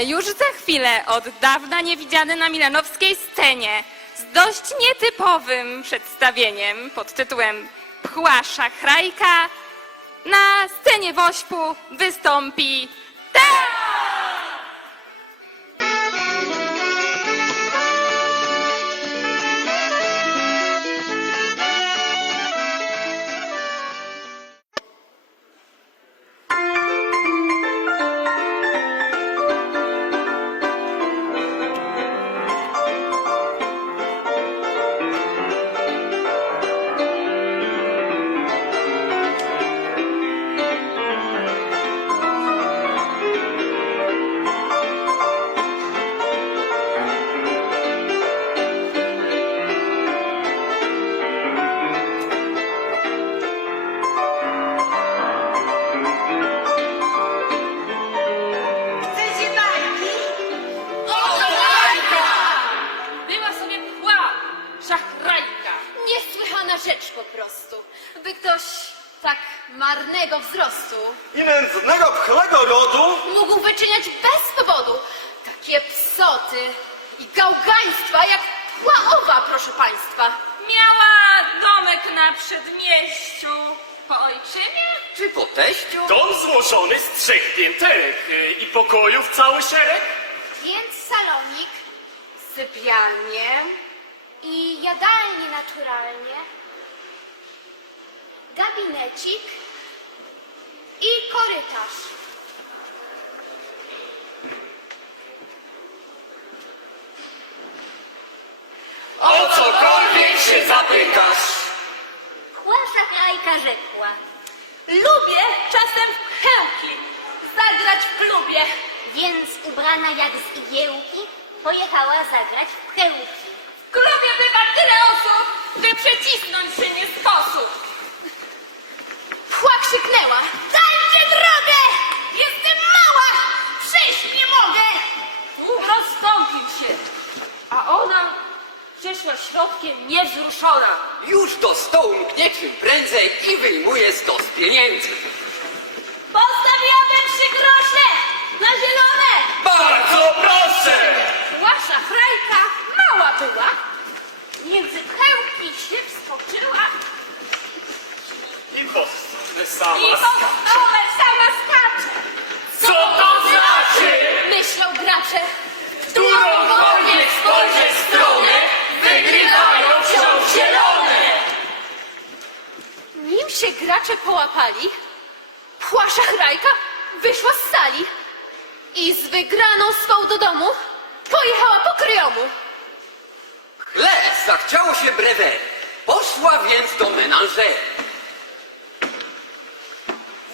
Już za chwilę od dawna niewidziany na milanowskiej scenie z dość nietypowym przedstawieniem pod tytułem Pchła Szachrajka na scenie Wośpu wystąpi By ktoś tak marnego wzrostu i nędznego pchlego rodu mógł wyczyniać bez powodu takie psoty i gałgaństwa jak pchła owa, proszę państwa. Miała domek na przedmieściu po ojczymie. Czy po teściu? Dom złożony z trzech pięterek e, i pokojów cały szereg. Więc salonik, sypialnie i jadalnie naturalnie, gabinecik i korytarz. O cokolwiek się zapytasz. Chłasza krajka rzekła. Lubię czasem chełki zagrać w klubie. Więc ubrana jak z igiełki, pojechała zagrać w pchełki. W klubie bywa tyle osób, by przecisnąć się nie sposób. Krzyknęła. Dajcie drogę! Jestem mała! Przejść nie mogę! Rozstąpił się, a ona przeszła środkiem niewzruszona. Już do stołu mknie czym prędzej i wyjmuje stos pieniędzy. Postawiamy trzy grosze na zielone. Bardzo proszę! Łasza chrajka mała była, między chełki się wskoczyła I postawę sama i skacze. postawę sama skacze. Co to znaczy? Myślą gracze. Którąkolwiek spojrzy stronę, wygrywają wciąż zielone. Nim się gracze połapali, pchła szachrajka wyszła z sali i z wygraną swą do domu pojechała po kryjomu. Chle, zachciało się brewery. Poszła więc do menażerii.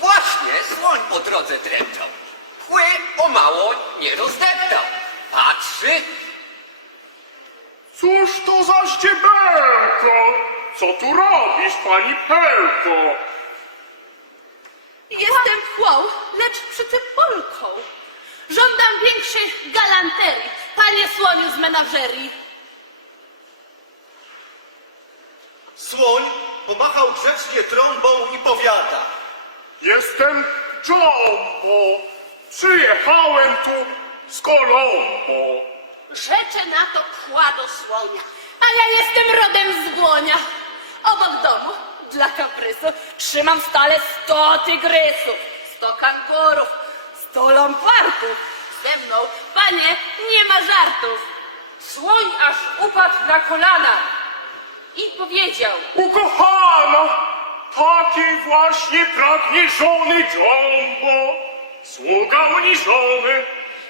Właśnie słoń po drodze dreptał. Chły o mało nie rozdeptał. Patrzy, Cóż to za ścieberko? Co tu robisz, pani Pełko? Jestem pchłą, lecz przy tym Polką. Żądam większej galanterii, panie słoniu z menażerii. słoń pomachał grzecznie trąbą i powiada. Jestem Jumbo. Przyjechałem tu z Kolombo. Rzeczę na to pchła do słonia, a ja jestem rodem z Błonia. Obok domu, dla kaprysu, trzymam stale sto tygrysów, sto kangurów, sto lombarków. Ze mną, panie, nie ma żartów. Słoń aż upadł na kolana i powiedział, Ukochana, takiej właśnie pragnie żony Jumbo. Sługa uniżony.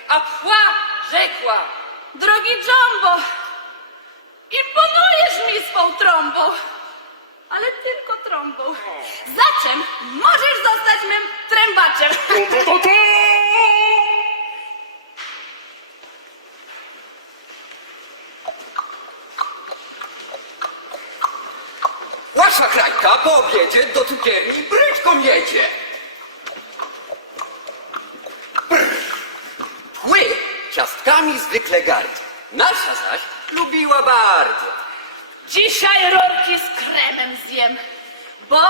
a pchła rzekła, Drogi Jumbo, imponujesz mi swą trąbą, ale tylko trąbą. Za czym możesz zostać mym trębaczem. Wasza krajka po obiedzie do cukierni bryczką jedzie. Chły ciastkami zwykle gardzi. Nasza zaś lubiła bardzo. Dzisiaj rorki z zjem, bo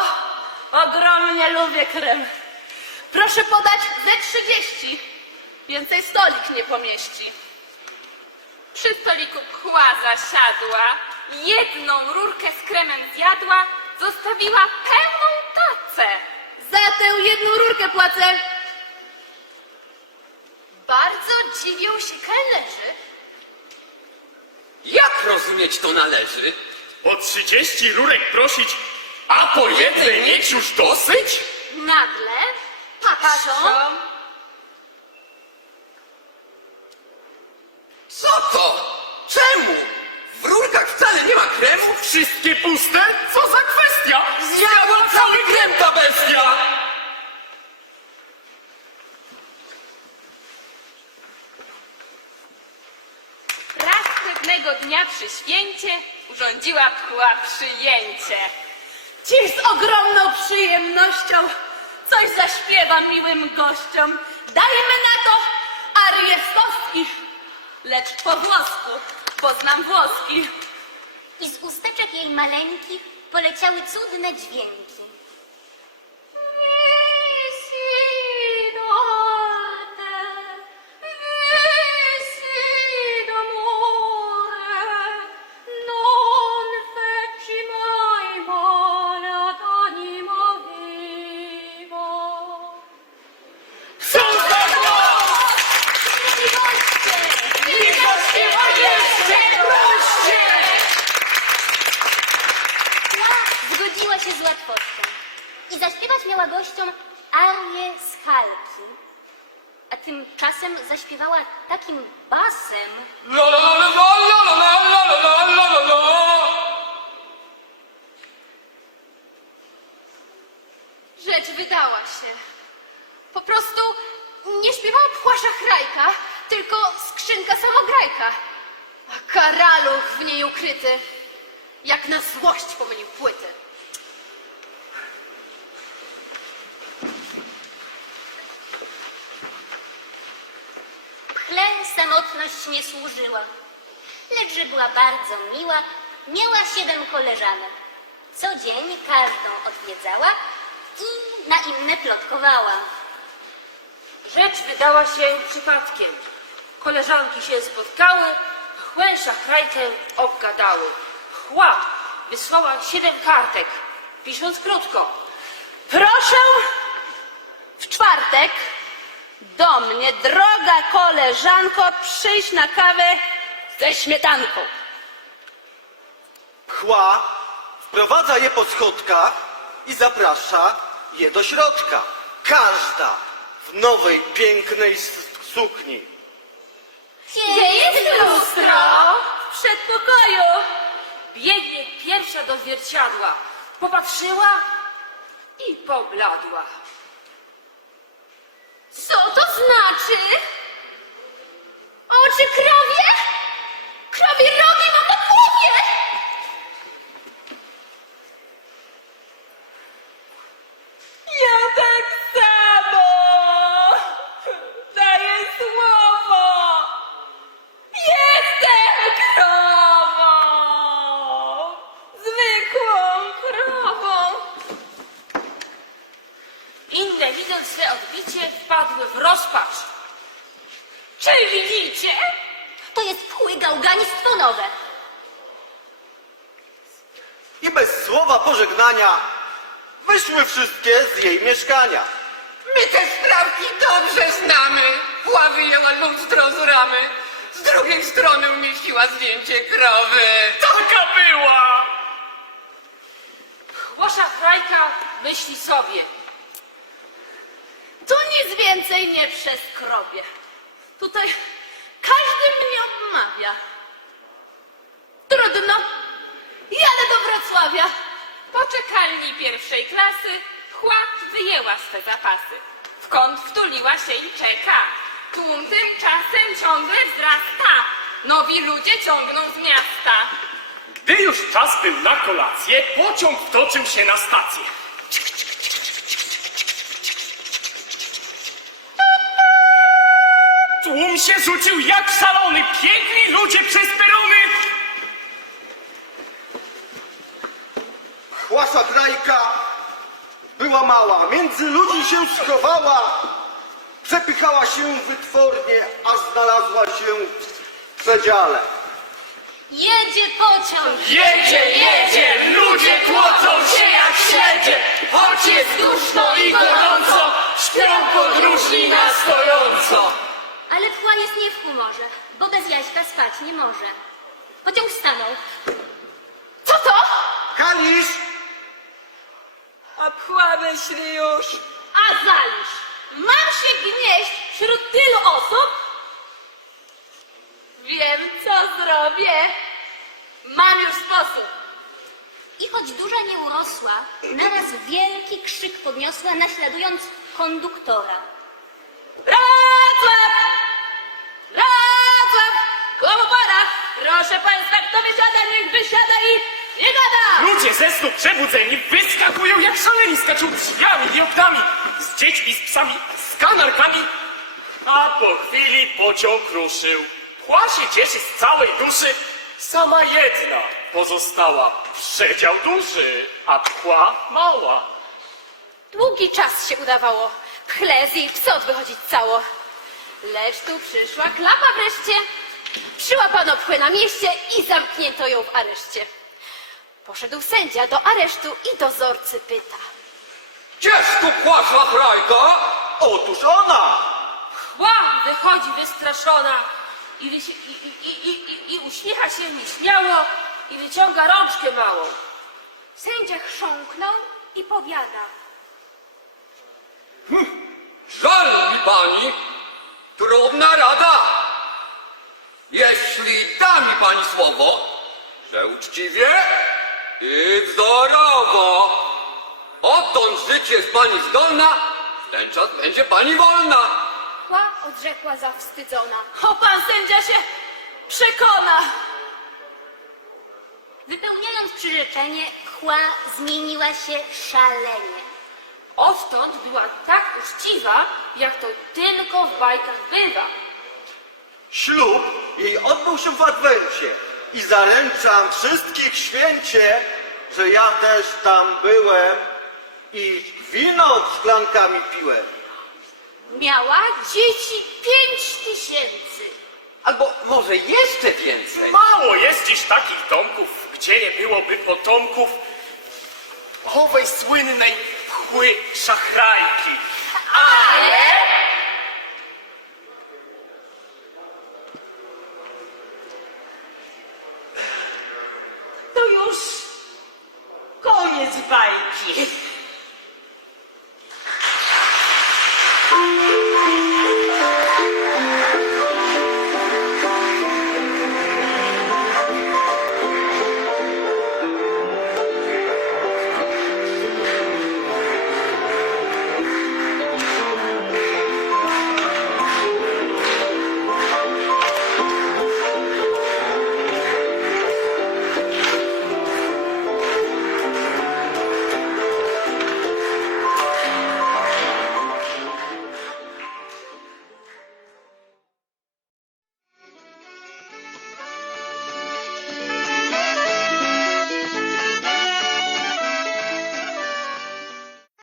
ogromnie lubię krem. Proszę podać ze 30. Więcej stolik nie pomieści. Przy stoliku pchła zasiadła, jedną rurkę z kremem zjadła, zostawiła pełną tacę. Za tę jedną rurkę płacę. Bardzo dziwią się kelnerzy. Jak rozumieć to należy? O 30 rurek prosić, a po jednej mieć już dosyć? Nagle patrzą, Co to? Czemu? W rurkach wcale nie ma kremu? Wszystkie puste? Co za kwestia? Zjadła cały krem ta bestia! Pewnego dnia przy święcie urządziła pchła przyjęcie. Dziś z ogromną przyjemnością coś zaśpiewam miłym gościom. Dajmy na to arię z kostki, lecz po włosku, bo znam włoski. I z usteczek jej maleńkich poleciały cudne dźwięki. Tymczasem zaśpiewała takim basem, La la la la la la la la la la la la la. Rzecz wydała się. Po prostu nie śpiewała pchłasza chrajka, tylko skrzynka samograjka. A karaluch w niej ukryty, jak na złość pomylił płyty. Samotność nie służyła, lecz że była bardzo miła, miała siedem koleżanek. Co dzień każdą odwiedzała i na inne plotkowała. Rzecz wydała się przypadkiem. Koleżanki się spotkały, chłę szachrajkę obgadały. Chła wysłała siedem kartek, pisząc krótko. Proszę w czwartek do mnie, droga koleżanko, przyjść na kawę ze śmietanką. Pchła wprowadza je po schodkach i zaprasza je do środka. Każda w nowej, pięknej s- sukni. Gdzie jest lustro? W przedpokoju. Biegnie pierwsza do zwierciadła. Popatrzyła i pobladła. Co to znaczy? Oczy krowie? Krowie rogi mam na głowie! Ja tak samo! Daję słowo! Jestem krową! Zwykłą krową! Inne widząc swe odbicie wpadły w rozpacz. Czy widzicie? To jest pchły gałganistwo nowe. I bez słowa pożegnania wyszły wszystkie z jej mieszkania. My te sprawki dobrze znamy. Pła wyjęła lustro z ramy. Z drugiej strony umieściła zdjęcie krowy. Taka była! Chła szachrajka myśli sobie. Tu nic więcej nie przeskrobie. Tutaj każdy mnie obmawia. Trudno. Jadę do Wrocławia. Po czekalni pierwszej klasy chła wyjęła swe zapasy. W kąt wtuliła się i czeka. Tłum tymczasem ciągle wzrasta. Nowi ludzie ciągną z miasta. Gdy już czas był na kolację, pociąg wtoczył się na stację. Chłasza grajka była mała, między ludzi się schowała. Przepychała się wytwornie, aż znalazła się w przedziale. Jedzie pociąg! Jedzie, jedzie, ludzie kłócą się jak śledzie, choć jest duszno i gorąco, śpią podróżni na stojąco. Ale pchła jest nie w humorze, bo bez Jaśka spać nie może. Pociąg stanął. Co to? Kalisz! A pchła myśli już. A zalisz, mam się gnieść wśród tylu osób? Wiem, co zrobię. Mam już sposób. I choć duża nie urosła, naraz wielki krzyk podniosła, naśladując konduktora. Wrocław! Wrocław! Komu para? Proszę państwa, kto wysiada, niech wysiada i nie gada! Ludzie ze snu przebudzeni wyskakują jak szaleni, skaczą drzwiami i oknami, z dziećmi, z psami, z kanarkami. A po chwili pociąg ruszył. Pła się cieszy z całej duszy, sama jedna pozostała. Przedział duży, a pchła mała. Długi czas się udawało. Pchle z jej psot wychodzić cało. Lecz tu przyszła klapa wreszcie. Przyłapano pchłę na mieście i zamknięto ją w areszcie. Poszedł sędzia do aresztu i dozorcy pyta. Gdzież tu płasza chrajka? Otóż ona! Chła wychodzi wystraszona i, i, i, i, i, i uśmiecha się nieśmiało i wyciąga rączkę małą. Sędzia chrząknął i powiada. Żal mi pani, trudna rada. Jeśli da mi pani słowo, że uczciwie i wzorowo, odtąd życie jest pani zdolna, w ten czas będzie pani wolna. Pchła odrzekła zawstydzona. O, pan sędzia się przekona. Wypełniając przyrzeczenie, chła zmieniła się szalenie. Odtąd była tak uczciwa, jak to tylko w bajkach bywa. Ślub jej odbył się w Adwencie i zaręczam wszystkich święcie, że ja też tam byłem i wino szklankami piłem. Miała dzieci pięć tysięcy. Albo może jeszcze więcej. Mało jest dziś takich domków, gdzie nie byłoby potomków owej słynnej pchły szachrajki. To już koniec bajki.